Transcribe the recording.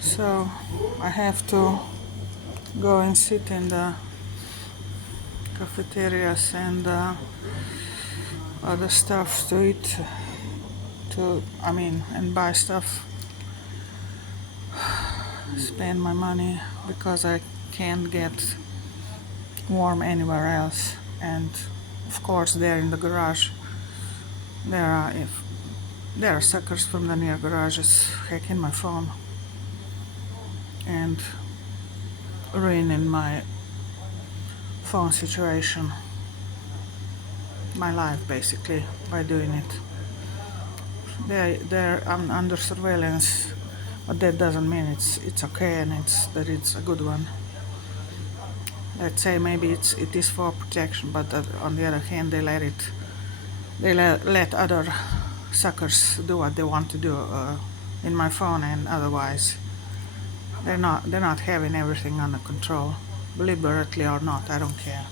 So I have to go and sit in the cafeterias and other stuff to eat, and buy stuff, spend my money because I can't get warm anywhere else. And of course, there in the garage, if there are suckers from the near garages hacking my phone and ruining my phone situation, my life basically, by doing it. I'm under surveillance, but that doesn't mean it's okay and it's a good one. Let's say maybe it is for protection, but on the other hand, they let other suckers do what they want to do in my phone, and otherwise they're not having everything under control, deliberately or not. I don't care.